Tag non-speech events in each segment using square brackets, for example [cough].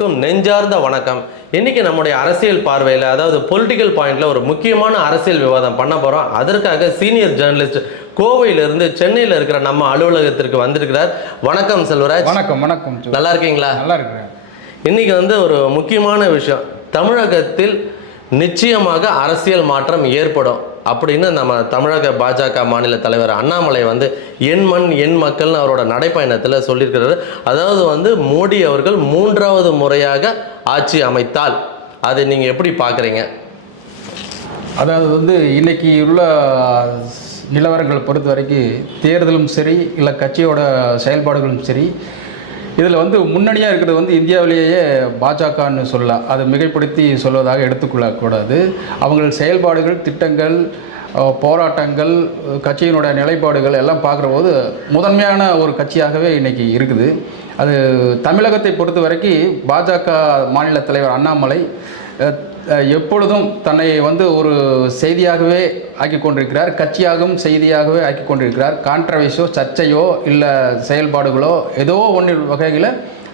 அனைவருக்கும் நெஞ்சார்ந்த வணக்கம். இன்னைக்கு நம்முடைய அரசியல் பார்வையில் அதாவது பொலிட்டிக்கல் பாயிண்ட்ல ஒரு முக்கியமான அரசியல் விவாதம் பண்ண போறோம். அதற்காக சீனியர் ஜேர்னலிஸ்ட் கோவையிலிருந்து சென்னையில் இருக்கிற நம்ம அலுவலகத்திற்கு வந்திருக்கிறார். வணக்கம் செல்வராஜ். வணக்கம் வணக்கம். நல்லா இருக்கீங்களா? நல்லா இருக்கிறேன். இன்னைக்கு வந்து ஒரு முக்கியமான விஷயம். தமிழகத்தில் நிச்சயமாக அரசியல் மாற்றம் ஏற்படும். அப்படின்னு நம்ம தமிழக பாஜக மாநில தலைவர் அண்ணாமலை வந்து என் மண் என் மக்கள்னு அவரோட நடைப்பயணத்தில் சொல்லியிருக்கிறாரு. அதாவது வந்து மோடி அவர்கள் மூன்றாவது முறையாக ஆட்சி அமைத்தால் அதை நீங்கள் எப்படி பார்க்குறீங்க? அதாவது வந்து இன்னைக்கு உள்ள நிலவரங்களை பொறுத்த வரைக்கும் தேர்தலும் சரி இல்லை கட்சியோட செயல்பாடுகளும் சரி இதில் வந்து முன்னணியாக இருக்கிறது வந்து இந்தியாவிலேயே பாஜகன்னு சொல்லலாம். அதை மிகைப்படுத்தி சொல்வதாக எடுத்துக்கொள்ளக்கூடாது. அவங்கள் செயல்பாடுகள் திட்டங்கள் போராட்டங்கள் கட்சியினுடைய நிலைப்பாடுகள் எல்லாம் பார்க்குற போது முதன்மையான ஒரு கட்சியாகவே இன்னைக்கு இருக்குது. அது தமிழகத்தை பொறுத்த வரைக்கும் பாஜக மாநில தலைவர் அண்ணாமலை எப்பொழுதும் தன்னை வந்து ஒரு செய்தியாகவே ஆக்கி கொண்டிருக்கிறார் கட்சியாகவும் செய்தியாகவே ஆக்கி கொண்டிருக்கிறார். கான்ட்ரவைஸோ சர்ச்சையோ இல்லை செயல்பாடுகளோ ஏதோ ஒன்று வகையில்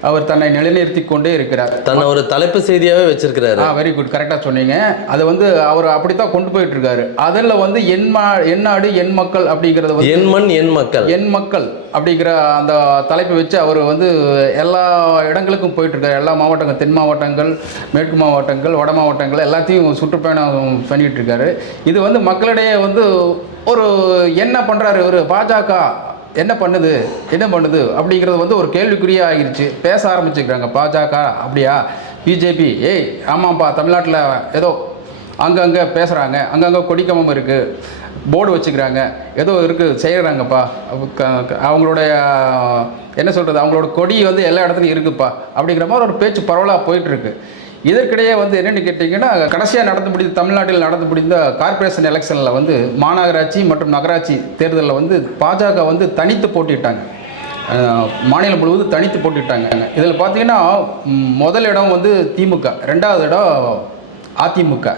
அவர் தன்னை நிலைநிறுத்தி கொண்டே இருக்கிறார். தன்னை ஒரு தலைப்பு செய்தியாகவே வச்சிருக்கிறாரு. ஆ வெரி குட் கரெக்டாக சொன்னீங்க. அது வந்து அவர் அப்படித்தான் கொண்டு போயிட்டு இருக்காரு அதில் வந்து என் மா என் நாடு என் மக்கள் அப்படிங்கிறது வந்து என் மண் என் மக்கள். என் மக்கள் அப்படிங்கிற அந்த தலைப்பை வச்சு அவர் வந்து எல்லா இடங்களுக்கும் போயிட்டு இருக்காரு எல்லா மாவட்டங்கள் தென் மாவட்டங்கள் மேற்கு மாவட்டங்கள் வட மாவட்டங்கள் எல்லாத்தையும் சுற்றுப்பயணம் பண்ணிட்டு இருக்காரு இது வந்து மக்களிடையே வந்து ஒரு என்ன பண்ணுறாரு ஒரு பாஜக என்ன பண்ணுது? என்ன பண்ணுது? அப்படிங்கிறது வந்து ஒரு கேள்விக்குறியாக ஆகிருச்சு. பேச ஆரம்பிச்சுக்கிறாங்க. பாஜக அப்படியா? பிஜேபி ஏய் ஆமாம்ப்பா தமிழ்நாட்டில் ஏதோ அங்கங்கே பேசுகிறாங்க அங்கங்கே கொடிக்கம்பம் இருக்குது போர்டு வச்சுக்கிறாங்க. ஏதோ இருக்குது செய்கிறாங்கப்பா அவங்களுடைய என்ன சொல்கிறது அவங்களோட கொடி வந்து எல்லா இடத்துலையும் இருக்குப்பா. அப்படிங்கிற மாதிரி ஒரு பேச்சு பரவலாக போயிட்டுருக்கு இதற்கிடையே வந்து என்னென்னு கேட்டிங்கன்னா கடைசியாக நடந்து முடிந்த தமிழ்நாட்டில் நடந்து முடிந்த கார்ப்பரேஷன் எலெக்ஷனில் வந்து மாநகராட்சி மற்றும் நகராட்சி தேர்தலில் வந்து பாஜக வந்து தனித்து போட்டிட்டாங்க. மாநிலம் முழுவதும் தனித்து போட்டுட்டாங்க. இதில் பார்த்தீங்கன்னா முதல் இடம் வந்து திமுக ரெண்டாவது இடம் அதிமுக.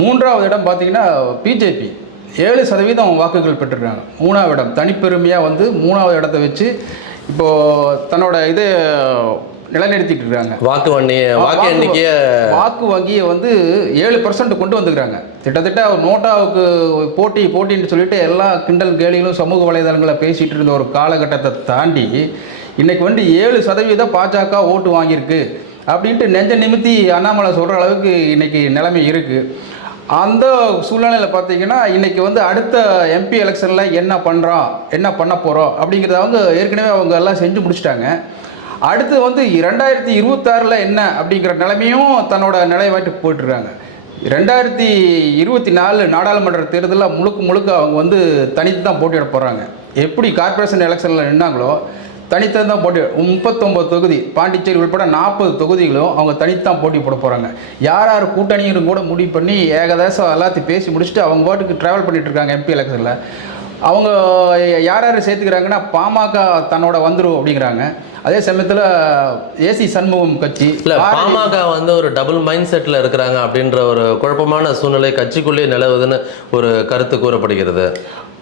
மூன்றாவது இடம் பார்த்தீங்கன்னா பிஜேபி. ஏழு சதவீதம் வாக்குகள் பெற்றிருக்காங்க. மூணாவது இடம். தனிப்பெருமையாக வந்து மூணாவது இடத்த வச்சு இப்போது தன்னோட இது நிலைநிறுத்திட்டு இருக்காங்க வாக்கு வண்ணி வாக்கு எண்ணிக்கைய வாக்கு வங்கியை வந்து ஏழு பர்சன்ட் கொண்டு வந்துக்கிறாங்க கிட்டத்தட்ட நோட்டாவுக்கு போட்டி போட்டின்னு சொல்லிட்டு எல்லா கிண்டல் கேலிகளும் சமூக வலைதளங்களில் பேசிட்டு இருந்த ஒரு காலகட்டத்தை தாண்டி இன்னைக்கு வந்து ஏழு சதவீத பாஜக ஓட்டு வாங்கியிருக்கு அப்படின்ட்டு நெஞ்ச நிமித்தி அண்ணாமலை சொல்கிற அளவுக்கு இன்னைக்கு நிலைமை இருக்குது அந்த சூழ்நிலையில் பார்த்தீங்கன்னா இன்னைக்கு வந்து அடுத்த எம்பி எலெக்ஷனில் என்ன பண்ணுறோம் என்ன பண்ண போகிறோம் அப்படிங்கிறத அவங்க ஏற்கனவே அவங்க எல்லாம் செஞ்சு முடிச்சிட்டாங்க. அடுத்து வந்து ரெண்டாயிரத்தி இருபத்தாறில் என்ன அப்படிங்கிற நிலைமையும் தன்னோட நிலைவாட்டுக்கு போயிட்டுருக்காங்க ரெண்டாயிரத்தி இருபத்தி நாலு நாடாளுமன்ற தேர்தலில் முழுக்க முழுக்க அவங்க வந்து தனித்து தான் போட்டியிட போகிறாங்க எப்படி கார்ப்பரேஷன் எலெக்ஷனில் நின்னாங்களோ தனித்து தான் போட்டி முப்பத்தொம்பது தொகுதி பாண்டிச்சேரி உட்பட நாற்பது தொகுதிகளும் அவங்க தனித்து தான் போட்டி போட போகிறாங்க யார் யார் கூட்டணின்னு கூட முடிவு பண்ணி ஏகதேசம் எல்லாத்தையும் பேசி முடிச்சுட்டு அவங்க பாட்டுக்கு ட்ராவல் பண்ணிகிட்ருக்காங்க இருக்காங்க எம்பி எலெக்ஷனில் அவங்க யார் யார் சேர்த்துக்கிறாங்கன்னா பாமக தன்னோட வந்துடும் அப்படிங்கிறாங்க. அதே சமயத்தில் ஏசி சண்முகம் கட்சி இல்ல பாமக வந்து ஒரு டபுள் மைண்ட் செட்ல இருக்கிறாங்க அப்படின்ற ஒரு குழப்பமான சூழ்நிலை கட்சிக்குள்ளே நிலவுதுன்னு ஒரு கருத்து கூறப்படுகிறது.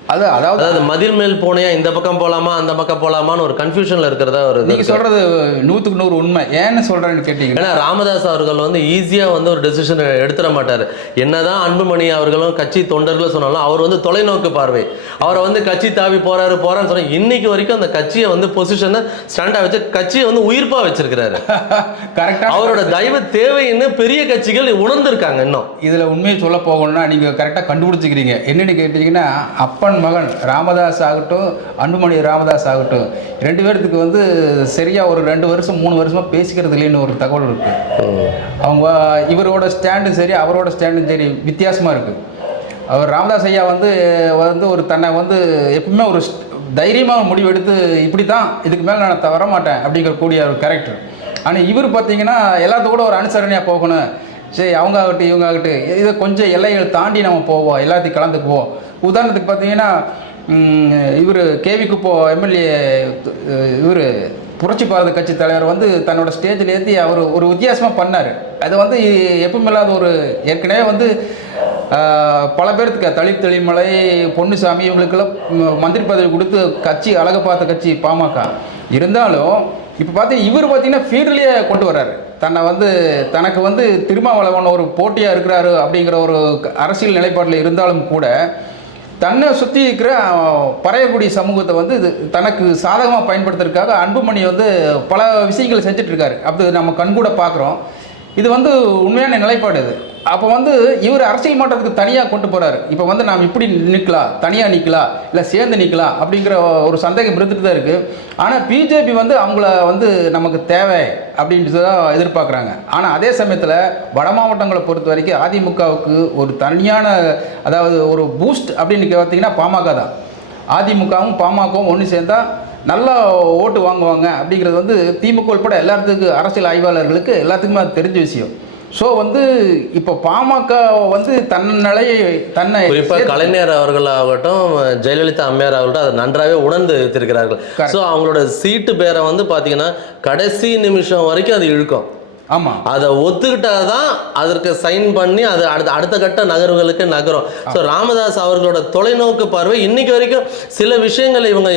அது அதாவது அதாவது மதில் மேல் போனையா இந்த பக்கம் போலாமா அந்த பக்கம் போலாமான்னு ஒரு கன்ஃபியூஷன்ல இருக்கிறதா ஒரு இது நீங்க இருக்கு. சொல்றது நூற்றுக்கு நூறு உண்மை. ஏன்னு சொல்றேன்னு கேட்டீங்கன்னா ஏன்னா ராமதாஸ் அவர்கள் வந்து ஈஸியா வந்து ஒரு டெசிஷன் எடுத்துட மாட்டாரு. என்னதான் அன்புமணி அவர்களும் கட்சி தொண்டர்களும் சொன்னாலும் அவர் வந்து தொலைநோக்கு பார்வை. அவரை வந்து கட்சி தாவி போறாரு போறான்னு சொன்னா இன்னைக்கு வரைக்கும் அந்த கட்சியை வந்து பொசிஷனை ஸ்டாண்டா வச்சு கட்சியை வந்து உயிர்ப்பா வச்சிருக்கிறாரு. [laughs] கரெக்டா அவரோட தயவு தேவைன்னு பெரிய கட்சிகள் உணர்ந்திருக்காங்க இன்னும். இதுல உண்மையை சொல்ல போகணும்னா நீங்க கரெக்டா கண்டுபிடிச்சிக்கிறீங்க. என்னன்னு கேட்டீங்கன்னா அப்பன் மகன் ராமதாஸ் ஆகட்டும் அன்புமணி ராமதாஸ் ஆகட்டும் ரெண்டு பேர்த்துக்கு வந்து சரியா ஒரு ரெண்டு வருஷம் மூணு வருஷமா பேசிக்கிறது இல்லைன்னு ஒரு தகவல் இருக்கு. அவங்க இவரோட ஸ்டாண்டும் சரி அவரோட ஸ்டாண்டும் சரி வித்தியாசமாக இருக்குது அவர் ராமதாஸ் ஐயா வந்து வந்து ஒரு தன்னை வந்து எப்பவுமே ஒரு தைரியமாக முடிவெடுத்து இப்படி தான் இதுக்கு மேலே நான் தவற மாட்டேன் அப்படிங்கிற கூடிய ஒரு கேரக்டர் ஆனால் இவர் பார்த்தீங்கன்னா எல்லாத்து கூட ஒரு அனுசரணையாக போகணும். சரி அவங்க ஆகட்டும் இவங்க ஆகட்டும் இதை கொஞ்சம் எல்லைகள் தாண்டி நம்ம போவோம் எல்லாத்தையும் கலந்துக்குவோம். உதாரணத்துக்கு பார்த்தீங்கன்னா இவர் கேவி குப்போ எம்எல்ஏ இவர் புரட்சி பாரத கட்சி தலைவர் வந்து தன்னோட ஸ்டேஜில் ஏற்றி அவர் ஒரு வித்தியாசமாக பண்ணார். அது வந்து எப்பவும் இல்லாத ஒரு ஏற்கனவே வந்து பல பேர்த்துக்கு தலித் தெளிமலை பொன்னுசாமி இவங்களுக்கெல்லாம் மந்திரி பதவி கொடுத்து கட்சி அழக பார்த்த கட்சி பாமக. இருந்தாலும் இப்போ பார்த்தீங்கன்னா இவர் பார்த்தீங்கன்னா ஃபீல்ட்லேயே கொண்டு வர்றாரு. தன்னை வந்து தனக்கு வந்து திருமாவளவன் ஒரு போட்டியாக இருக்கிறாரு அப்படிங்கிற ஒரு அரசியல் நிலைப்பாட்டில் இருந்தாலும் கூட தன்னை சுற்றி இருக்கிற பறையக்கூடிய சமூகத்தை வந்து இது தனக்கு சாதகமாக பயன்படுத்துறதுக்காக அன்புமணி வந்து பல விஷயங்களை செஞ்சிட்ருக்காரு அப்படி நம்ம கண்கூட பார்க்குறோம் இது வந்து உண்மையான நிலைப்பாடு இது. அப்போ வந்து இவர் அரசியல் மாற்றத்துக்கு தனியாக கொண்டு போகிறாரு இப்போ வந்து நாம் இப்படி நிற்கலாம் தனியாக நிற்கலாம் இல்லை சேர்ந்து நிற்கலாம் அப்படிங்கிற ஒரு சந்தேகம் இருந்துட்டு தான் இருக்குது ஆனால் பிஜேபி வந்து அவங்கள வந்து நமக்கு தேவை அப்படின்ட்டு தான் எதிர்பார்க்குறாங்க. ஆனால் அதே சமயத்தில் வட மாவட்டங்களை பொறுத்த வரைக்கும் அதிமுகவுக்கு ஒரு தனியான அதாவது ஒரு பூஸ்ட் அப்படின்னு பார்த்தீங்கன்னா பாமக தான். அதிமுகவும் பாமகவும் ஒன்று சேர்ந்தால் நல்லா ஓட்டு வாங்குவாங்க அப்படிங்கிறது வந்து திமுக உட்பட எல்லாத்துக்கும் அரசியல் ஆய்வாளர்களுக்கு எல்லாத்துக்குமே அது தெரிஞ்ச விஷயம். ஸோ வந்து இப்போ பாமக வந்து தன் நிலையை தன்னை குறிப்பா சேர்த்து- கலைஞர் அவர்களாகட்டும் ஜெயலலிதா அம்மையார் அவர்கள்ட்டும் அதை நன்றாகவே உணர்ந்து வைத்திருக்கிறார்கள். ஸோ அவங்களோட சீட்டு பேரை வந்து பார்த்தீங்கன்னா கடைசி நிமிஷம் வரைக்கும் அது இழுக்கும். ஆமாம் அதை ஒத்துக்கிட்டாதான் அதற்கு சைன் பண்ணி அது அடுத்த அடுத்த கட்ட நகர்வுகளுக்கு நகரும். ஸோ ராமதாஸ் அவர்களோட தொலைநோக்கு பார்வை இன்னைக்கு வரைக்கும் சில விஷயங்களை இவங்க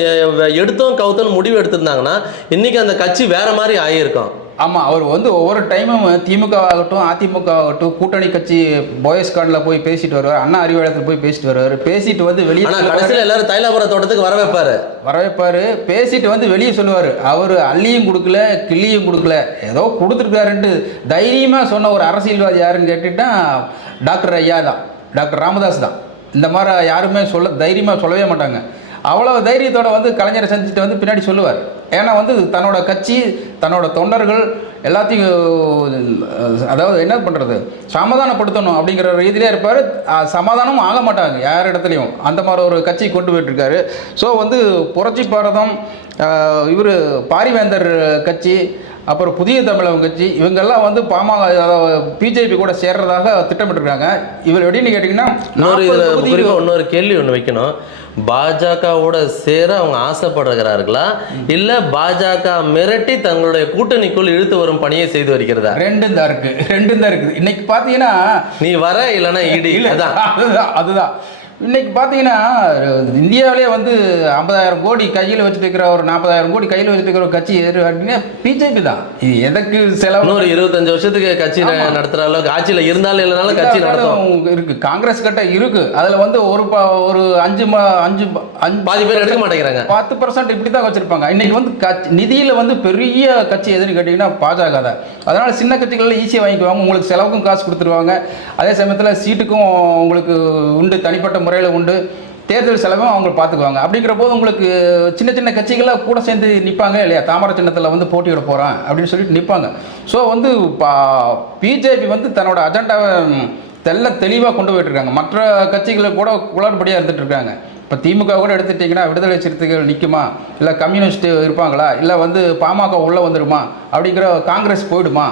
எடுத்தோம் கவுத்தோன்னு முடிவு எடுத்திருந்தாங்கன்னா இன்னைக்கு அந்த கட்சி வேற மாதிரி ஆகியிருக்கும் ஆமாம் அவர் வந்து ஒவ்வொரு டைமும் திமுக ஆகட்டும் அதிமுக ஆகட்டும் கூட்டணி கட்சி பாய்ஸ் கார்டில் போய் பேசிட்டு வருவார் அண்ணா அறிவாலயத்தில் போய் பேசிட்டு வருவார். பேசிட்டு வந்து வெளியே கடைசியில் எல்லாரும் தைலாபுர தோட்டத்துக்கு வர வைப்பாரு. வரவேற்பார் பேசிட்டு வந்து வெளியே சொல்லுவார். அவர் அள்ளியும் கொடுக்கல கிள்ளியும் கொடுக்கல. ஏதோ கொடுத்துருக்காருன்ட்டு தைரியமாக சொன்ன ஒரு அரசியல்வாதி யாருன்னு கேட்டுட்டா டாக்டர் ஐயா தான். டாக்டர் ராமதாஸ் தான். இந்த மாதிரி யாருமே சொல்ல தைரியமாக சொல்லவே மாட்டாங்க. அவ்வளோ தைரியத்தோட வந்து கலைஞரை செஞ்சுட்டு வந்து பின்னாடி சொல்லுவார். ஏன்னா வந்து தன்னோட கட்சி தன்னோட தொண்டர்கள் எல்லாத்தையும் அதாவது என்ன பண்ணுறது சமாதானப்படுத்தணும் அப்படிங்கிற ரீதியிலே இருப்பார். சமாதானமும் ஆக மாட்டாங்க யார் இடத்துலையும். அந்த மாதிரி ஒரு கட்சி கொண்டு போயிட்டுருக்காரு. ஸோ வந்து புரட்சி பாரதம் இவர் பாரிவேந்தர் கட்சி அப்புறம் புதிய தமிழகம் கட்சி இவங்கெல்லாம் வந்து பாமக பிஜேபி கூட சேர்றதாக திட்டமிட்டிருக்காங்க. இவர் எப்படின்னு கேட்டிங்கன்னா இன்னொரு 40 இதுல தொகுதி குறிப்பா இன்னொரு கேள்வி ஒன்று வைக்கணும். பாஜகவோட சேர அவங்க ஆசைப்படுகிறார்களா? இல்ல பாஜக மிரட்டி தங்களுடைய கூட்டணிக்குள் இழுத்து வரும் பணியை செய்து வருகிறதா? ரெண்டும் தான் இருக்கு. ரெண்டும் தான் இருக்குது. இன்னைக்கு பார்த்தீங்கன்னா நீ வர இல்லைன்னா இடி. அதுதான் அதுதான். இன்னைக்கு பார்த்தீங்கன்னா இந்தியாவிலே வந்து ஐம்பதாயிரம் கோடி கையில் வச்சுட்டு இருக்கிற ஒரு நாற்பதாயிரம் கோடி கையில் வச்சுட்டு இருக்கிற ஒரு கட்சி எது அப்படின்னா பிஜேபி தான். இது எதற்கு செலவு? இன்னொரு இருபத்தஞ்சு வருஷத்துக்கு கட்சி ந- நடத்துற அளவுக்கு ஆட்சியில இருந்தாலும் இல்லைனாலும் கட்சி நடத்தும். இருந்தாலும் இருக்கு. காங்கிரஸ் கிட்ட இருக்கு. அதுல வந்து ஒரு ஒரு அஞ்சு அஞ்சு அஞ்சு பாதி பேர் எடுக்க மாட்டேங்கிறாங்க. பத்து பர்சன்ட் இப்படி தான் வச்சிருப்பாங்க. இன்னைக்கு வந்து கட்சி நிதியில வந்து பெரிய கட்சி எதுன்னு கேட்டிங்கன்னா பாஜக தான். அதனால சின்ன கட்சிகள்ல ஈஸியாக வாங்கிக்குவாங்க. உங்களுக்கு செலவுக்கும் காசு கொடுத்துருவாங்க. அதே சமயத்தில் சீட்டுக்கும் உங்களுக்கு உண்டு தனிப்பட்ட முறையில் உண்டு. தேர்தல் செலவும் அவங்க பார்த்துக்குவாங்க அப்படிங்கிற போது உங்களுக்கு சின்ன சின்ன கட்சிகளாக கூட சேர்ந்து நிற்பாங்க இல்லையா? தாமரை சின்னத்தில் வந்து போட்டியிட போகிறான் அப்படின்னு சொல்லிட்டு நிற்பாங்க ஸோ வந்து பிஜேபி வந்து தன்னோட அஜெண்டாவை தெல்ல தெளிவாக கொண்டு போயிட்டு இருக்காங்க. மற்ற கட்சிகள் கூட குளறுபடியாக இருந்துட்டு இருக்காங்க. இப்போ திமுக கூட எடுத்துட்டிங்கன்னா விடுதலை சிறுத்தைகள் நிற்குமா இல்லை கம்யூனிஸ்ட் இருப்பாங்களா? இல்லை வந்து பாமக உள்ளே வந்துடுமா அப்படிங்கிற காங்கிரஸ் போயிடுமா?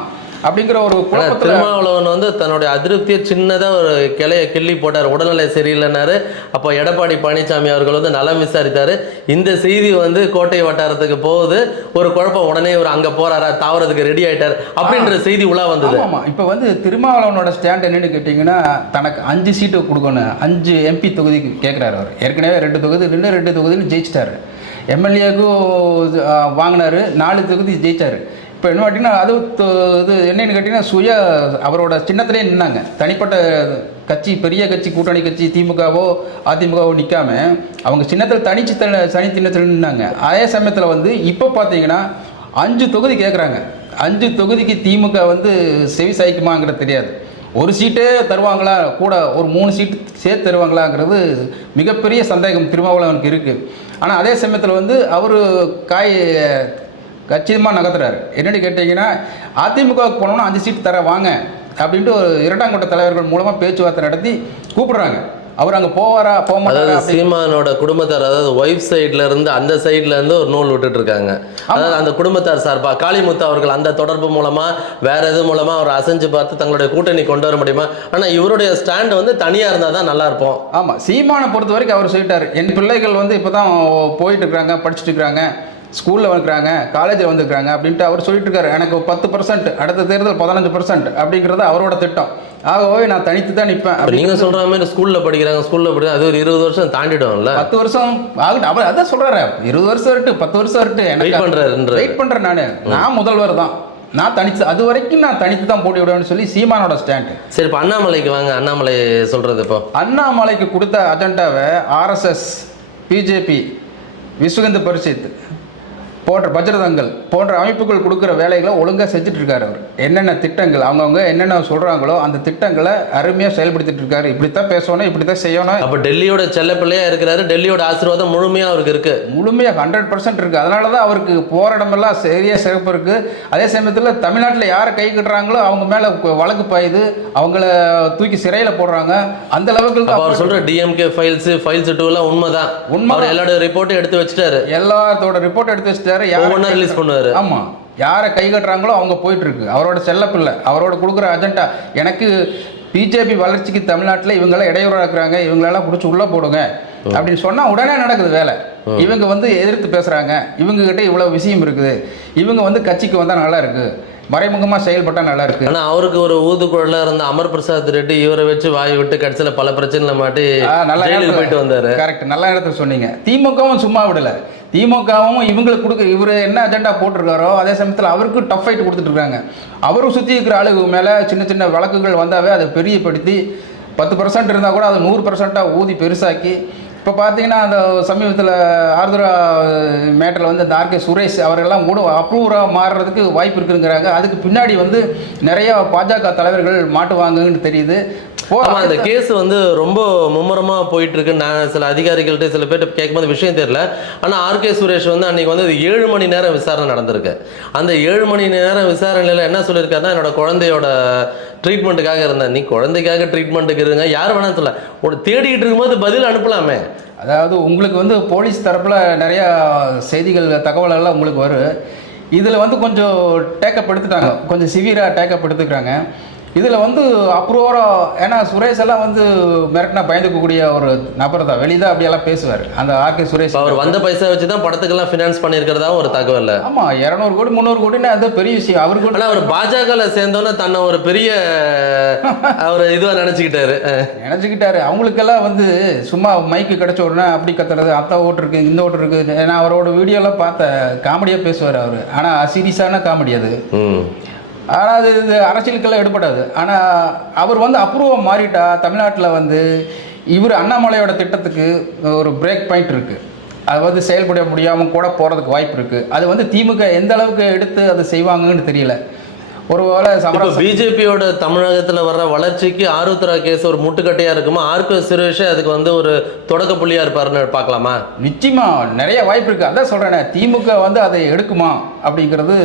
அப்படிங்கிற ஒரு திருமாவளவன் வந்து தன்னுடைய அதிருப்தியை சின்னதா ஒரு கிளைய கிள்ளி போட்டார். உடல்நிலை சரியில்லைனாரு அப்போ எடப்பாடி பழனிசாமி அவர்கள் வந்து நலம் விசாரித்தாரு. இந்த செய்தி வந்து கோட்டை வட்டாரத்துக்கு போகுது. ஒரு குழப்பம் உடனே ஒரு அங்க போறாரா? தாவறதுக்கு ரெடி ஆயிட்டார். அப்படின்ற செய்தி உலா வந்தது. ஆமாம் ஆமாம். இப்போ வந்து திருமாவளவனோட ஸ்டாண்ட் என்னன்னு கேட்டிங்கன்னா தனக்கு அஞ்சு சீட்டு கொடுக்கணும். அஞ்சு எம்பி தொகுதிக்கு கேட்குறாரு அவர். ஏற்கனவே ரெண்டு தொகுதி நின்று ரெண்டு தொகுதியில் ஜெயிச்சிட்டாரு. எம்எல்ஏக்கும் வாங்கினாரு. நாலு தொகுதி ஜெயிச்சாரு. இப்போ என்ன கேட்டிங்கன்னா அது இது என்னென்னு கேட்டிங்கன்னா சுய அவரோட சின்னத்திலே நின்னாங்க. தனிப்பட்ட கட்சி பெரிய கட்சி கூட்டணி கட்சி திமுகவோ அதிமுகவோ நிற்காம அவங்க சின்னத்தில் தனிச்சு தனி சின்னத்தில் நின்னாங்க. அதே சமயத்தில் வந்து இப்போ பார்த்தீங்கன்னா அஞ்சு தொகுதி கேட்குறாங்க அஞ்சு தொகுதிக்கு திமுக வந்து செவி சாய்க்குமாங்கிறது தெரியாது. ஒரு சீட்டே தருவாங்களா? கூட ஒரு மூணு சீட்டு சேர்த்து தருவாங்களாங்கிறது மிகப்பெரிய சந்தேகம் திருமாவளவனுக்கு இருக்குது ஆனால் அதே சமயத்தில் வந்து அவர் காய் கச்சிதமாக நகர்த்துறாரு. என்னன்னு கேட்டிங்கன்னா அதிமுகவுக்கு போனோம்னா அஞ்சு சீட்டு தர வாங்க அப்படின்ட்டு ஒரு இரண்டாம் கட்ட தலைவர்கள் மூலமாக பேச்சுவார்த்தை நடத்தி கூப்பிடுறாங்க. அவர் அங்கே போவாரா போக மாட்டாரா சீமானோட குடும்பத்தார் அதாவது ஒய்ஃப் சைட்ல இருந்து அந்த சைட்ல இருந்து ஒரு நூல் விட்டுட்டு இருக்காங்க. அதாவது அந்த குடும்பத்தார் சார்பா காளிமுத்து அவர்கள் அந்த தொடர்பு மூலமா வேற எது மூலமா அவர் அசைஞ்சு பார்த்து தங்களுடைய கூட்டணி கொண்டு வர முடியுமா? ஆனா இவருடைய ஸ்டாண்ட் வந்து தனியா இருந்தா தான் நல்லா இருப்போம் ஆமாம் சீமானை பொறுத்த வரைக்கும் அவர் சொல்லிட்டார் என் பிள்ளைகள் வந்து இப்போ தான் போயிட்டு இருக்கிறாங்க படிச்சுட்டு இருக்கிறாங்க ஸ்கூலில் வந்துருக்காங்க காலேஜில் வந்துருக்காங்க அப்படின்ட்டு அவர் சொல்லிட்டு இருக்காரு எனக்கு பத்து பர்சன்ட் அடுத்த தேர்தல் பதினஞ்சு பர்சன்ட் அப்படிங்கிறது அவரோட திட்டம். ஆகவே நான் தனித்து தான் நிற்பேன் நீங்கள் சொல்கிற மாதிரி ஸ்கூலில் படிக்கிறாங்க ஸ்கூலில் படிக்கிறாங்க அது ஒரு இருபது வருஷம் தாண்டிடும்ல? பத்து வருஷம் ஆகட்டும். அவர் அதான் சொல்றாரு. இருபது வருஷம் இருக்கட்டும் பத்து வருஷம் இருக்கட்டும் வெயிட் பண்ணுறாருன்ற வெயிட் பண்றேன் நான். நான் முதல்வர் தான். நான் தனித்து அது வரைக்கும் நான் தனித்து தான் போட்டி விடுவேன்னு சொல்லி சீமானோட ஸ்டாண்டு சரி இப்போ அண்ணாமலைக்கு வாங்க. அண்ணாமலை சொல்கிறது இப்போ. அண்ணாமலைக்கு கொடுத்த அஜெண்டாவை ஆர்எஸ்எஸ் பிஜேபி விஸ்வகந்து பரிஷத் போன்ற பஜ்ரதங்கள் போன்ற அமைப்புகள் கொடுக்குற வேலைகளை ஒழுங்காக செஞ்சுட்டு இருக்காரு அவர். என்னென்ன திட்டங்கள் அவங்கவுங்க என்னென்ன சொல்கிறாங்களோ அந்த திட்டங்களை அருமையாக செயல்படுத்திட்டு இருக்காரு இப்படித்தான் பேசணும் இப்படி தான் செய்யணும். அப்போ டெல்லியோட செல்ல பிள்ளையா இருக்கிறாரு டெல்லியோட ஆசீர்வாதம் முழுமையாக அவருக்கு இருக்கு. முழுமையாக ஹண்ட்ரட் பர்சன்ட் இருக்குது அதனால தான் அவருக்கு போராட்டமெல்லாம் சரியாக சிறப்பு இருக்குது அதே சமயத்தில் தமிழ்நாட்டில் யாரை கை கட்டுறாங்களோ அவங்க மேலே வழக்கு பாயுது. அவங்கள தூக்கி சிறையில் போடுறாங்க. அந்த அளவுக்கு அவர் சொல்ற டிஎம்கே ஃபைல்ஸ் ஃபைல்ஸ் டூலாம் உண்மைதான். உண்மைதான். அவர் எல்லாரோட ரிப்போர்ட்டும் எடுத்து வச்சுட்டாரு. எல்லாத்தோட ரிப்போர்ட் எடுத்து வச்சுட்டாரு ஒவ்வொன்றா ரிலீஸ் பண்ணுவாரு. ஆமா. யாரை கை கட்டுறாங்களோ அவங்க போயிட்டு இருக்கு அவரோட செல்லப்பிள்ளை அவரோட கொடுக்குற அஜெண்டா எனக்கு பிஜேபி வளர்ச்சிக்கு தமிழ்நாட்டில் இவங்கெல்லாம் இடையூறாக இருக்கிறாங்க இவங்களெல்லாம் பிடிச்சி உள்ளே போடுங்க. அப்படின்னு சொன்னால் உடனே நடக்குது வேலை. இவங்க வந்து எதிர்த்து பேசுகிறாங்க இவங்க கிட்ட இவ்வளோ விஷயம் இருக்குது. இவங்க வந்து கட்சிக்கு வந்தால் நல்லா இருக்கு. மறைமுகமாக செயல்பட்டால் நல்லா இருக்கு. ஆனா அவருக்கு ஒரு ஊதுக்குழல இருந்த அமர் பிரசாத் ரெட்டி இவரை வச்சு வாய் விட்டு கடைசியில பல பிரச்சனைல மாட்டி நல்ல போயிட்டு வந்தாரு. கரெக்ட் நல்ல இடத்துல சொன்னீங்க. திமுகவும் சும்மா விடல. திமுகவும் இவங்களுக்கு கொடுக்க இவர் என்ன அஜெண்டா போட்டிருக்காரோ அதே சமயத்தில் அவருக்கு டஃப் ஃபைட் கொடுத்துட்டு இருக்காங்க. அவரும் சுற்றி இருக்கிற ஆளுங்க மேலே சின்ன சின்ன வழக்குகள் வந்தாவே அதை பெரியப்படுத்தி பத்து பர்சன்ட் இருந்தால் கூட அதை நூறு பர்சன்ட்டாக ஊதி பெருசாக்கி இப்போ பார்த்தீங்கன்னா அந்த சமீபத்தில் ஆர்துரா மேட்டரில் வந்து இந்த ஆர்கே சுரேஷ் அவரெல்லாம் கூட அப்ரூவராக மாறுறதுக்கு வாய்ப்பு இருக்குங்கிறாங்க. அதுக்கு பின்னாடி வந்து நிறையா பாஜக தலைவர்கள் மாட்டுவாங்கன்னு தெரியுது. ஆமா அந்த கேஸ் வந்து ரொம்ப மும்முரமா போயிட்டு இருக்கு நான் சில அதிகாரிகள்ட்ட சில பேர்ட்ட கேட்கும்போது விஷயம் தெரியல. ஆனா ஆர்கே சுரேஷ் வந்து அன்னைக்கு வந்து ஏழு மணி நேரம் விசாரணை நடந்திருக்கு. அந்த ஏழு மணி நேரம் விசாரணையில என்ன சொல்லியிருக்காருன்னா என்னோட குழந்தையோட ட்ரீட்மெண்ட்டுக்காக இருந்தேன். நீ குழந்தைக்காக ட்ரீட்மெண்ட்டுக்கு இருங்க. யார் வேணா சொல்ல ஒரு தேடிக்கிட்டு இருக்கும்போது பதில் அனுப்பலாமே. அதாவது உங்களுக்கு வந்து போலீஸ் தரப்பில் நிறையா செய்திகள் தகவல் எல்லாம் உங்களுக்கு வரும். இதில் வந்து கொஞ்சம் டேக்கப் எடுத்துட்டாங்க. கொஞ்சம் சிவியராக டேக்கப் எடுத்துக்கிறாங்க. இதில் வந்து அப்ரூவராக ஏன்னா சுரேஷ் எல்லாம் வந்து மிரட்டினா பயந்துக்கக்கூடிய ஒரு நபர் தான். வெளியே அப்படியெல்லாம் பேசுவார். அந்த ஆர்கே சுரேஷ் அவர் வந்த பைசா வச்சு தான் படத்துக்கெல்லாம் ஃபினான்ஸ் பண்ணியிருக்கிறதா ஒரு தகவல் ஆமாம் இரநூறு கோடி முந்நூறு கோடின்னா அது பெரிய விஷயம். அவருக்கு ஆனா அவர் பாஜகல சேர்ந்தோன்னே தன்னை ஒரு பெரிய அவர் இதுவா நினைச்சுக்கிட்டாரு. நினச்சிக்கிட்டாரு. அவங்களுக்கெல்லாம் வந்து சும்மா மைக்கு கிடைச்ச உடனே அப்படி கத்துறது அத்தை ஓட்டு இருக்கு இந்த ஓட்டு இருக்கு. ஏன்னா அவரோட வீடியோலாம் பார்த்த காமெடியாக பேசுவார் அவர். ஆனால் சீரியஸான காமெடி அது. ஆனால் அது இது அரசியலுக்கெல்லாம் எடுபடாது. ஆனால் அவர் வந்து அப்ரூவம் மாறிட்டா தமிழ்நாட்டில் வந்து இவர் அண்ணாமலையோட திட்டத்துக்கு ஒரு பிரேக் பாயிண்ட் இருக்குது அது வந்து செயல்பட முடியாமல் கூட போகிறதுக்கு வாய்ப்பு இருக்குது அது வந்து திமுக எந்த அளவுக்கு எடுத்து அதை செய்வாங்கன்னு தெரியல. ஒருவேளை பிஜேபியோட தமிழகத்துல வர்ற வளர்ச்சிக்கு ஆருத்ரா கேஸ் ஒரு முட்டுக்கட்டையா இருக்குமா? ஆர்கே சுரேஷ் அதுக்கு வந்து ஒரு தொடக்க புள்ளியா இருப்பாருன்னு பார்க்கலாமா? நிச்சயமா நிறைய வாய்ப்பு இருக்குது அதான் சொல்கிறேனே திமுக வந்து அதை எடுக்குமா அப்படிங்கிறது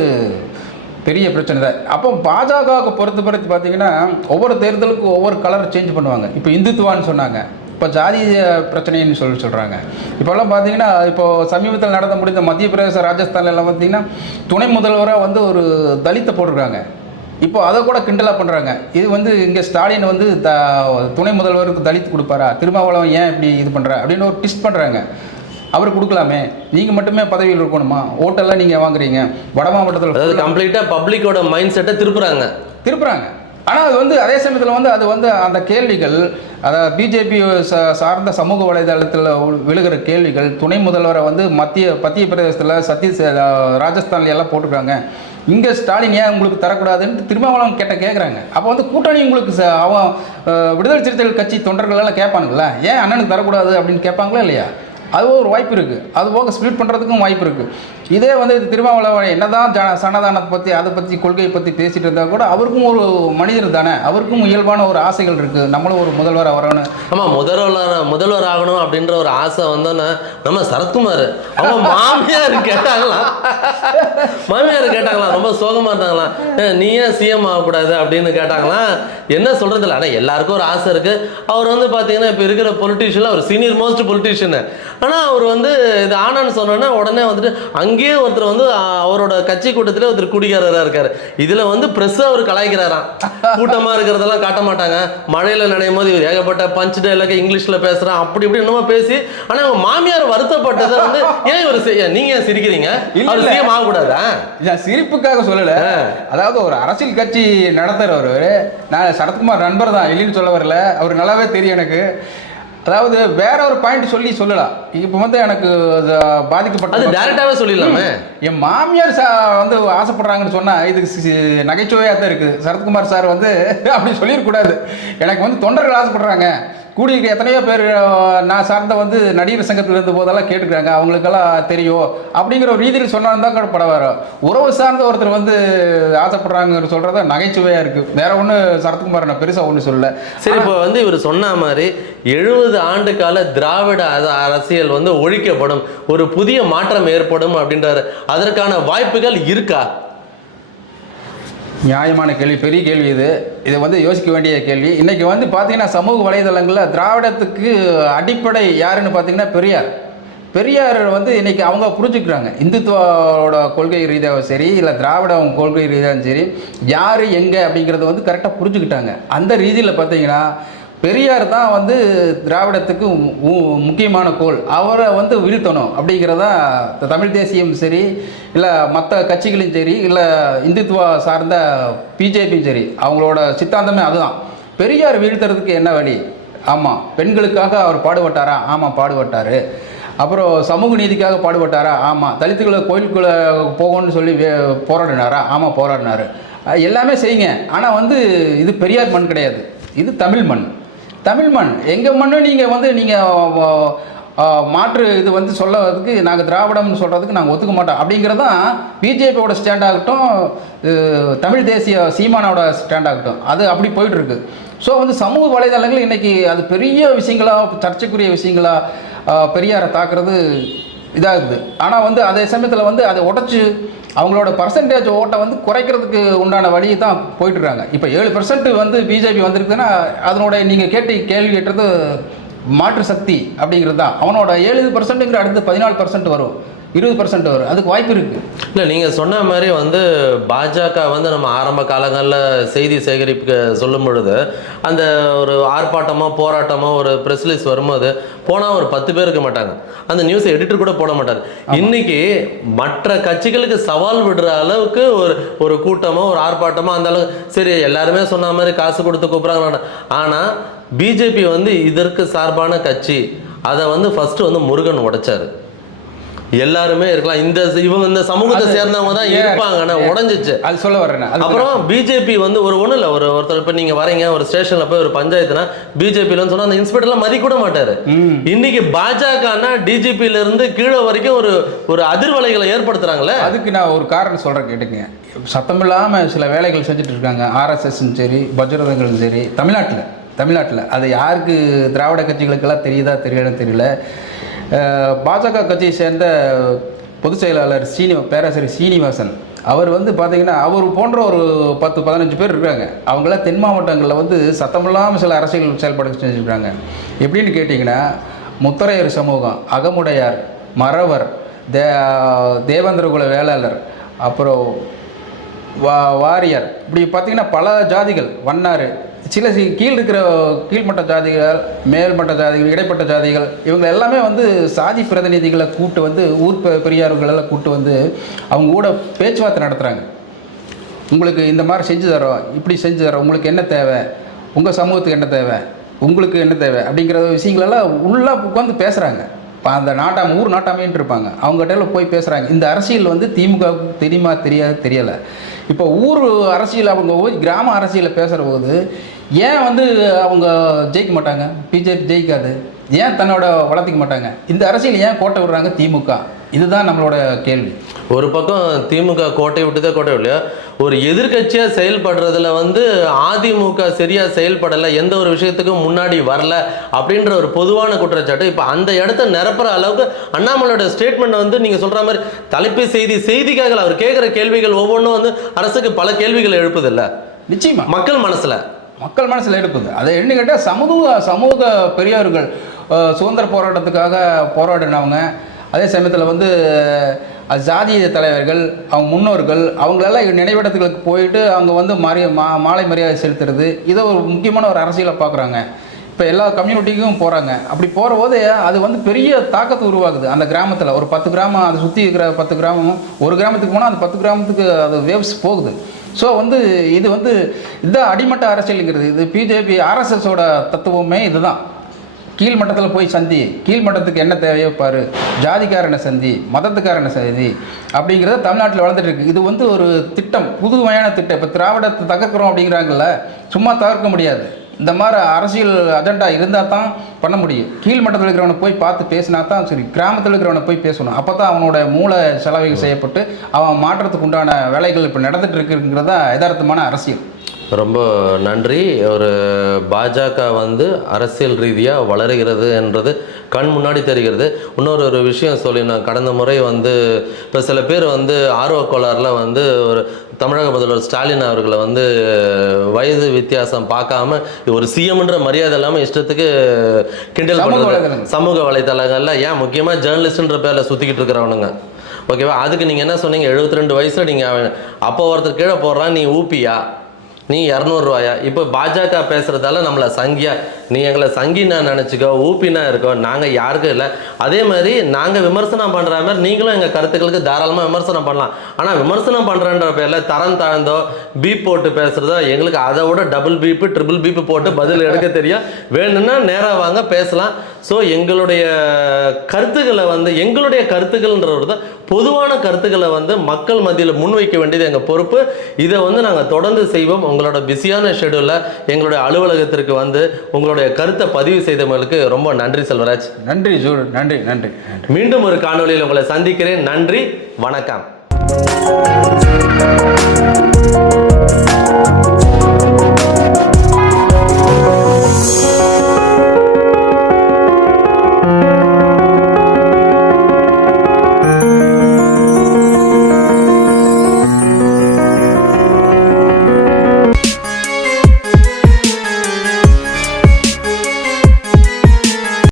பெரிய பிரச்சனை தான். அப்போ பாஜகவுக்கு பொறுத்த பொறுத்து பார்த்தீங்கன்னா ஒவ்வொரு தேர்தலுக்கும் ஒவ்வொரு கலர் சேஞ்ச் பண்ணுவாங்க. இப்போ இந்துத்துவான்னு சொன்னாங்க. இப்போ ஜாதிய பிரச்சனைன்னு சொல்லி சொல்கிறாங்க இப்போல்லாம் பார்த்தீங்கன்னா இப்போ சமீபத்தில் நடந்த முடிந்த மத்திய பிரதேச ராஜஸ்தான்ல எல்லாம் பார்த்தீங்கன்னா துணை முதல்வராக வந்து ஒரு தலித்தை போட்டிருக்காங்க. இப்போ அதை கூட கிண்டலாக பண்ணுறாங்க இது வந்து இங்கே ஸ்டாலின் வந்து த துணை முதல்வருக்கு தலித்து கொடுப்பாரா? திருமாவளவன் ஏன் இப்படி இது பண்ணுறா அப்படின்னு ஒரு டிஸ்ட் பண்ணுறாங்க அவர் கொடுக்கலாமே. நீங்கள் மட்டுமே பதவியில் இருக்கணுமா? ஓட்டெல்லாம் நீங்கள் வாங்குறீங்க. வட அதாவது மாவட்டத்தில் கம்ப்ளீட்டா பப்ளிக்கோட மைண்ட் செட்டை திருப்புறாங்க. திருப்புறாங்க. ஆனால் அது வந்து அதே சமயத்தில் வந்து அது வந்து அந்த கேள்விகள் அதாவது பிஜேபி சார்ந்த சமூக வலைதளத்தில் விழுகிற கேள்விகள் துணை முதல்வரை வந்து மத்திய மத்திய பிரதேசத்தில் சத்தீஸ் ராஜஸ்தான்ல எல்லாம் போட்டிருக்காங்க. இங்கே ஸ்டாலின் ஏன் உங்களுக்கு தரக்கூடாதுன்னு திருமாவளவன் கேட்ட கேட்குறாங்க அப்போ வந்து கூட்டணி உங்களுக்கு ச- அவன் விடுதலை சிறுத்தைகள் கட்சி தொண்டர்கள் எல்லாம் கேட்பானுங்களா? ஏன் அண்ணனுக்கு தரக்கூடாது அப்படின்னு கேட்பாங்களா இல்லையா? அது ஒரு வாய்ப்பு இருக்குது அது போக ஸ்ப்ளிட் பண்ணுறதுக்கும் வாய்ப்பு இருக்குது இதே வந்து இது திருமாவளவன் என்னதான் ஜன பற்றி அதை பற்றி கொள்கையை பற்றி பேசிட்டு இருந்தால் கூட அவருக்கும் ஒரு மனிதர் தானே. அவருக்கும் இயல்பான ஒரு ஆசைகள் இருக்குது நம்மளும் ஒரு முதல்வராக வரணும் ஆமாம் முதல்வர் முதல்வர் ஆகணும் அப்படின்ற ஒரு ஆசை வந்தோன்னா நம்ம சரத்குமார். அவங்க மாமியார் கேட்டாங்களாம். மாமியார் கேட்டாங்களாம். ரொம்ப சோகமா இருந்தாங்களாம். நீ ஏன் சிஎம் ஆகக்கூடாது அப்படின்னு கேட்டாங்களாம். என்ன சொல்கிறது இல்லை ஆனால் எல்லாருக்கும் ஒரு ஆசை இருக்கு. அவர் வந்து பார்த்தீங்கன்னா இப்போ இருக்கிற பொலிட்டீஷியனில் அவர் சீனியர் மோஸ்ட் பொலிட்டீஷியன் ஆனால் அவர் வந்து இது ஆனான்னு சொன்னோன்னா உடனே வந்துட்டு அங்கே அங்கேயே ஒருத்தர் வந்து அவரோட கட்சி கூட்டத்திலே ஒருத்தர் குடிகாரராக இருக்காரு. இதுல வந்து பிரஸ் அவர் கலாய்க்கிறாராம். கூட்டமா இருக்கிறதெல்லாம் காட்ட மாட்டாங்க. மழையில நனையும் போது இவர் ஏகப்பட்ட பஞ்ச் டைலாக் இங்கிலீஷ்ல பேசுறான். அப்படி இப்படி என்னமோ பேசி ஆனா அவங்க மாமியார் வருத்தப்பட்டதை வந்து ஏன் இவர் சி- ஏன் நீங்க ஏன் சிரிக்கிறீங்க? அவர். சிஎம் ஆகக்கூடாதா? நான் சிரிப்புக்காக சொல்லல. அதாவது ஒரு அரசியல் கட்சி நடத்துறவர் நான் சரத்குமார் நண்பர் தான் இல்லைன்னு சொல்ல வரல. அவர் நல்லாவே தெரியும் எனக்கு. அதாவது வேற ஒரு பாயிண்ட் சொல்லி சொல்லலாம் இப்போ வந்து எனக்கு அது பாதிக்கப்பட்ட அது டைரக்டாவே சொல்லிடலாமே. என் மாமியார் சா வந்து ஆசைப்படுறாங்கன்னு சொன்னா இதுக்கு நகைச்சுவையாக தான் இருக்குது சரத்குமார் சார் வந்து [laughs] அப்படி சொல்லிடக்கூடாது எனக்கு வந்து தொண்டர்கள் ஆசைப்படுறாங்க. கூடி எத்தனையோ பேர் நான் சார்ந்த வந்து நடிகர் சங்கத்தில் இருந்த போதெல்லாம் கேட்டுக்கிறாங்க. அவங்களுக்கெல்லாம் தெரியும். அப்படிங்கிற ஒரு ரீதியில் சொன்னாலும் தான் கூட படம் வரும் உறவு சார்ந்த ஒருத்தர் வந்து ஆசைப்படுறாங்கன்னு சொல்கிறத நகைச்சுவையாக இருக்குது வேற ஒன்று சரத்குமார் நான் பெருசாக ஒன்றும் சொல்லல. சரி இப்போ வந்து இவர் சொன்ன மாதிரி எழுபது ஆண்டு கால திராவிட அரசியல் வந்து ஒழிக்கப்படும் ஒரு புதிய மாற்றம் ஏற்படும் அப்படின்றாரு. அதற்கான வாய்ப்புகள் இருக்கா? நியாயமான கேள்வி பெரிய கேள்வி இது. இதை வந்து யோசிக்க வேண்டிய கேள்வி. இன்னைக்கு வந்து பார்த்தீங்கன்னா சமூக வலைதளங்களில் திராவிடத்துக்கு அடிப்படை யாருன்னு பார்த்தீங்கன்னா பெரியார். பெரியார் வந்து இன்னைக்கு அவங்க புரிஞ்சுக்கிறாங்க. இந்துத்துவோட கொள்கை ரீதியாகவும் சரி இல்லை திராவிடம் கொள்கை ரீதியாகவும் சரி யார் எங்கே அப்படிங்கிறத வந்து கரெக்டாக புரிஞ்சுக்கிட்டாங்க. அந்த ரீதியில் பார்த்தீங்கன்னா பெரியார் தான் வந்து திராவிடத்துக்கு மு- முக்கியமான கோல். அவரை வந்து வீழ்த்தணும் அப்படிங்கிறதா தமிழ் தேசியம் சரி இல்லை மற்ற கட்சிகளும் சரி இல்லை இந்துத்துவா சார்ந்த பிஜேபியும் சரி அவங்களோட சித்தாந்தமே அதுதான். பெரியார் வீழ்த்துறதுக்கு என்ன வழி? ஆமாம் பெண்களுக்காக அவர் பாடுபட்டாரா? ஆமாம் பாடுபட்டார். அப்புறம் சமூக நீதிக்காக பாடுபட்டாரா? ஆமாம் தலித்துக்குள்ளே கோயிலுக்குள்ளே போகணும்னு சொல்லி போராடினாரா? ஆமாம் போராடினார். எல்லாமே செய்யுங்க. ஆனால் வந்து இது பெரியார் மண் கிடையாது. இது தமிழ் மண். தமிழ் மண். எங்கள் மண்ணும் நீங்கள் வந்து நீங்கள் மாற்று இது வந்து சொல்லதுக்கு நாங்கள் திராவிடம்னு சொல்கிறதுக்கு நாங்கள் ஒத்துக்க மாட்டோம். அப்படிங்கிறது தான் பிஜேபியோட ஸ்டாண்ட் ஆகட்டும் தமிழ் தேசிய சீமானோட ஸ்டாண்ட் ஆகட்டும். அது அப்படி போயிட்டுருக்கு. ஸோ வந்து சமூக வலைதளங்கள் இன்றைக்கி அது பெரிய விஷயங்களா சர்ச்சைக்குரிய விஷயங்களா பெரியாரை தாக்குறது இதாகுது. ஆனால் வந்து அதே சமயத்தில் வந்து அதை உடச்சி அவங்களோட பர்சன்டேஜ் ஓட்டை வந்து குறைக்கிறதுக்கு உண்டான வழி தான் போயிட்டுருக்காங்க. இப்போ ஏழு பெர்சன்ட் வந்து பிஜேபி வந்திருக்குன்னா அதனுடைய நீங்கள் கேட்டு கேள்வி கேட்டது மாற்று சக்தி அப்படிங்கிறது தான். அவனோட ஏழு பர்சன்ட்டுங்கிற அடுத்து பதினாலு பர்சன்ட் வரும். இருபது பர்சன்ட் வரும். அதுக்கு வாய்ப்பு இருக்குது இல்லை நீங்கள் சொன்ன மாதிரி வந்து பாஜக வந்து நம்ம ஆரம்ப காலங்களில் செய்தி சேகரிப்புக்கு சொல்லும் பொழுது அந்த ஒரு ஆர்ப்பாட்டமோ போராட்டமோ ஒரு ப்ரெஸ் ரிலீஸ் வரும்போது போனால் ஒரு பத்து பேர் இருக்க மாட்டாங்க. அந்த நியூஸ் எடிட்டர் கூட போட மாட்டார். இன்னைக்கு மற்ற கட்சிகளுக்கு சவால் விடுற அளவுக்கு ஒரு ஒரு கூட்டமோ ஒரு ஆர்ப்பாட்டமோ அந்த அளவுக்கு சரி எல்லாருமே சொன்ன மாதிரி காசு கொடுத்து கூப்பிட்றாங்க ஆனால் பிஜேபி வந்து இதற்கு சார்பான கட்சி அதை வந்து ஃபர்ஸ்ட் வந்து முருகன் உடைச்சாரு. எல்லாருமே இருக்கலாம். இந்த இவங்க இந்த சமூகத்தை சேர்ந்தவங்க தான் ஏன்? இருப்பாங்கன்னு உடஞ்சிச்சு. அது சொல்ல வர்றேன் அது அப்புறம் பிஜேபி வந்து ஒரு ஒன்றும் இல்லை. ஒரு ஒருத்தர் இப்போ நீங்கள் வரீங்க ஒரு ஸ்டேஷனில் போய் ஒரு பஞ்சாயத்துனா பிஜேபியில் சொன்னால் அந்த இன்ஸ்பெக்டர்லாம் மதிக்க கூட மாட்டார். இன்னைக்கு பாஜகனா டிஜிபியில இருந்து கீழே வரைக்கும் ஒரு ஒரு அதிர்வலைகளை ஏற்படுத்துறாங்களே அதுக்கு நான் ஒரு காரணம் சொல்கிறேன் கேட்டுங்க சத்தமில்லாமல் சில வேலைகள் செஞ்சுட்டு இருக்காங்க. ஆர்எஸ்எஸ்ஸும் சரி பஜ்ரதங்களும் சரி தமிழ்நாட்டில் தமிழ்நாட்டில். அது யாருக்கு திராவிட கட்சிகளுக்கெல்லாம் தெரியுதா தெரியலன்னு தெரியல. பாஜக கட்சியை சேர்ந்த பொதுச் செயலாளர் சீனிவா பேராசிரியர் சீனிவாசன். அவர் வந்து பார்த்தீங்கன்னா அவர் போன்ற ஒரு பத்து பதினஞ்சு பேர் இருக்காங்க. அவங்களாம் தென் மாவட்டங்களில் வந்து சத்தமில்லாமல் சில அரசியல் செயல்பாடு செஞ்சுருக்காங்க. எப்படின்னு கேட்டிங்கன்னா முத்தரையர் சமூகம் அகமுடையார் மறவர் தே தேவேந்திரகுல வேளாளர் அப்புறம் வா வாரியர் இப்படி பார்த்தீங்கன்னா பல ஜாதிகள் வண்ணாறு சில சி- கீழ் இருக்கிற கீழ்மட்ட ஜாதிகள் மேல்மட்ட ஜாதிகள் இடைப்பட்ட ஜாதிகள் இவங்க எல்லாமே வந்து சாதி பிரதிநிதிகளை கூட்டு வந்து ஊர் பெ- பெரியார்களெல்லாம் கூட்டு வந்து அவங்க கூட பேச்சுவார்த்தை நடத்துகிறாங்க உங்களுக்கு இந்த மாதிரி செஞ்சு தரோம் இப்படி செஞ்சு தரோம் உங்களுக்கு என்ன தேவை உங்கள் சமூகத்துக்கு என்ன தேவை உங்களுக்கு என்ன தேவை அப்படிங்கிற விஷயங்களெல்லாம் உள்ளே உட்காந்து பேசுகிறாங்க இப்போ அந்த நாட்டாம ஊர் நாட்டாமேன்ட்டு இருப்பாங்க. அவங்ககிட்ட போய் பேசுகிறாங்க இந்த அரசியல் வந்து திமுக தெரியுமா தெரியாது தெரியலை. இப்போ ஊர் அரசியல் அவங்க போய் கிராம அரசியலில் பேசுகிற போது ஏன் வந்து அவங்க ஜெயிக்க மாட்டாங்க? பிஜேபி ஜெயிக்காது. ஏன் தன்னோட வளர்த்திக்க மாட்டாங்க? இந்த அரசியல் ஏன் கோட்டை விடுறாங்க திமுக? இதுதான் நம்மளோட கேள்வி. ஒரு பக்கம் திமுக கோட்டை விட்டுதே கோட்டை இல்லையா ஒரு எதிர்க்கட்சியா செயல்படுறதுல வந்து அதிமுக சரியா செயல்படலை எந்த ஒரு விஷயத்துக்கும் முன்னாடி வரல அப்படின்ற ஒரு பொதுவான குற்றச்சாட்டு. இப்போ அந்த இடத்த நிரப்புற அளவுக்கு அண்ணாமலையோட ஸ்டேட்மெண்ட் வந்து நீங்க சொல்ற மாதிரி தலைப்பு செய்தி செய்திக்காக அவர் கேட்குற கேள்விகள் ஒவ்வொன்றும் வந்து அரசுக்கு பல கேள்விகள் எழுப்புதில்ல. நிச்சயமா. மக்கள் மனசுல. மக்கள் மனசில் எடுக்குது. அதை என்ன கேட்டால் சமூக சமூக பெரியார்கள் சுதந்திர போராட்டத்துக்காக போராடினவங்க அதே சமயத்தில் வந்து ஜாதிய தலைவர்கள் அவங்க முன்னோர்கள் அவங்களெல்லாம் நினைவிடத்துகளுக்கு போயிட்டு அவங்க வந்து மரிய மா மாலை மரியாதை செலுத்துறது இதை ஒரு முக்கியமான ஒரு அரசியலை பார்க்குறாங்க இப்போ எல்லா கம்யூனிட்டிக்கும் போகிறாங்க அப்படி போகிற போது அது வந்து பெரிய தாக்கத்தை உருவாகுது அந்த கிராமத்தில் ஒரு பத்து கிராமம் அதை சுற்றி இருக்கிற பத்து கிராமம் ஒரு கிராமத்துக்கு போனால் அந்த பத்து கிராமத்துக்கு அது வேவ்ஸ் போகுது. ஸோ வந்து இது வந்து இதுதான் அடிமட்ட அரசியலுங்கிறது இது பிஜேபி ஆர்எஸ்எஸோட தத்துவமே இதுதான். கீழ்மட்டத்தில் போய் சந்தி கீழ்மட்டத்துக்கு என்ன தேவையோ பாரு ஜாதிக்காரனை சந்தி மதத்துக்காரனை சந்தி அப்படிங்கிறது தமிழ்நாட்டில் வளர்ந்துட்டு இருக்கு. இது வந்து ஒரு திட்டம் புதுமையான திட்டம். இப்போ திராவிடத்தை தகர்க்கிறோம் அப்படிங்கிறாங்கல்ல சும்மா தகர்க்க முடியாது. இந்த மாதிரி அரசியல் அஜெண்டா இருந்தால் தான் பண்ண முடியும். கீழ்மட்டத்தில் இருக்கிறவனை போய் பார்த்து பேசினா தான் சரி கிராமத்தில் இருக்கிறவனை போய் பேசணும். அப்போ தான் அவனோட மூளை செலவுகள் செய்யப்பட்டு அவன் மாற்றத்துக்கு உண்டான வேலைகள் இப்போ நடந்துகிட்டு இருக்குங்கிறது தான் யதார்த்தமான அரசியல். ரொம்ப நன்றி. ஒரு பாஜக வந்து அரசியல் ரீதியாக வளருகிறது என்றது கண் முன்னாடி தெரிகிறது. இன்னொரு ஒரு விஷயம் சொல்லி நான் கடந்த முறை வந்து இப்போ சில பேர் வந்து ஆர்வ கோளாறுல வந்து ஒரு தமிழக முதல்வர் ஸ்டாலின் அவர்களை வந்து வயது வித்தியாசம் பார்க்காம ஒரு சிஎம்ன்ற மரியாதை இல்லாமல் இஷ்டத்துக்கு கிண்டல் பண்ணுறது. சமூக வலைத்தளங்கள்ல ஏன் முக்கியமாக ஜேர்னலிஸ்ட்ன்ற பேரில் சுற்றிக்கிட்டு இருக்கிறவனுங்க ஓகேவா? அதுக்கு நீங்கள் என்ன சொன்னீங்க? 72 ரெண்டு வயசில் நீங்கள் அப்போ ஒருத்தர் கீழே போடுறான் நீ ஊப்பியா? நீ இரநூறுவாயா? இப்போ பாஜக பேசுகிறதால நம்மளை சங்கியா நீ எங்களை சங்கினா நினச்சிக்கோ ஊப்பினா இருக்கோ நாங்கள் யாருக்கும் இல்லை. அதே மாதிரி நாங்கள் விமர்சனம் பண்ணுற மாதிரி நீங்களும் எங்கள் கருத்துக்களுக்கு தாராளமாக விமர்சனம் பண்ணலாம். ஆனால் விமர்சனம் பண்ணுறன்ற பேரில் தரம் தாழ்ந்தோ பீப் போட்டு பேசுகிறதோ எங்களுக்கு அதை விட டபுள் பீப்பு ட்ரிபிள் பீப்பு போட்டு பதில் எடுக்க தெரியும். வேணும்னா நேராக வாங்க பேசலாம். ஸோ எங்களுடைய கருத்துக்களை வந்து எங்களுடைய கருத்துக்கள்ன்றது தான் பொதுவான கருத்துக்களை வந்து மக்கள் மத்தியில் முன்வைக்க வேண்டியது எங்கள் பொறுப்பு. இதை வந்து நாங்கள் தொடர்ந்து செய்வோம். உங்களோட பிஸியான ஷெடியூலில் எங்களுடைய அலுவலகத்திற்கு வந்து உங்களோட உங்களுடைய கருத்தை பதிவு செய்தவங்களுக்கு ரொம்ப நன்றி செல்வராஜ். நன்றி நன்றி நன்றி. மீண்டும் ஒரு காணொளியில் உங்களை சந்திக்கிறேன். நன்றி வணக்கம்.